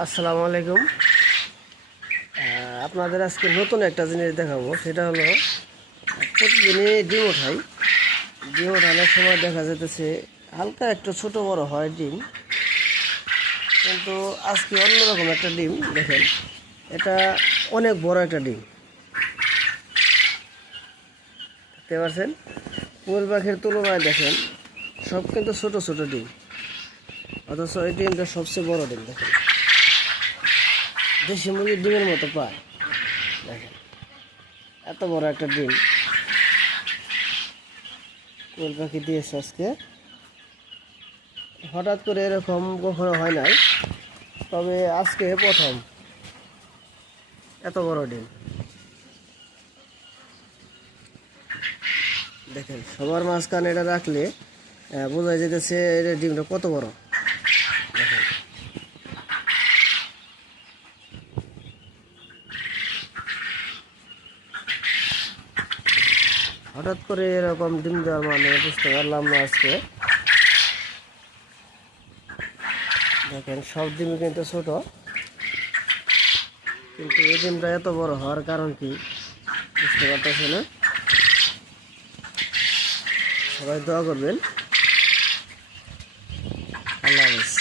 আসসালামু আলাইকুম। আপনাদের আজকে নতুন একটা জিনিস দেখাবো, সেটা হলো প্রতিদিনই ডিম ওঠাই। ডিম ওঠানোর সময় দেখা যেতেছে হালকা একটু ছোট বড় হয় ডিম, কিন্তু আজকে অন্যরকম একটা ডিম। দেখেন, এটা অনেক বড় একটা ডিম, দেখতে পাচ্ছেন। কোয়েল পাখির তুলনায় দেখেন সব কিন্তু ছোট ছোট ডিম, অথচ এই ডিমটা সবচেয়ে বড় ডিম। দেখেন, দেশি মুরগির ডিমের মতো পায়। দেখেন, এত বড় একটা ডিম কোয়েল পাখি দিয়েছে আজকে। হঠাৎ করে এরকম কখনো হয় নাই, তবে আজকে প্রথম এত বড় ডিম। দেখেন, সবার মাঝখানে এটা রাখলে বোঝা যেতেছে এটা ডিমটা কত বড়। দেখেন, হঠাৎ করে এরকম ডিম দেওয়ার মানে বুঝতে পারলাম না আজকে। দেখেন, সব ডিমই কিন্তু ছোট, কিন্তু এই ডিমটা এত বড় হওয়ার কারণ কি বুঝতে পারতেছে না। সবাই দোয়া করবেন। আল্লাহ হাফেজ।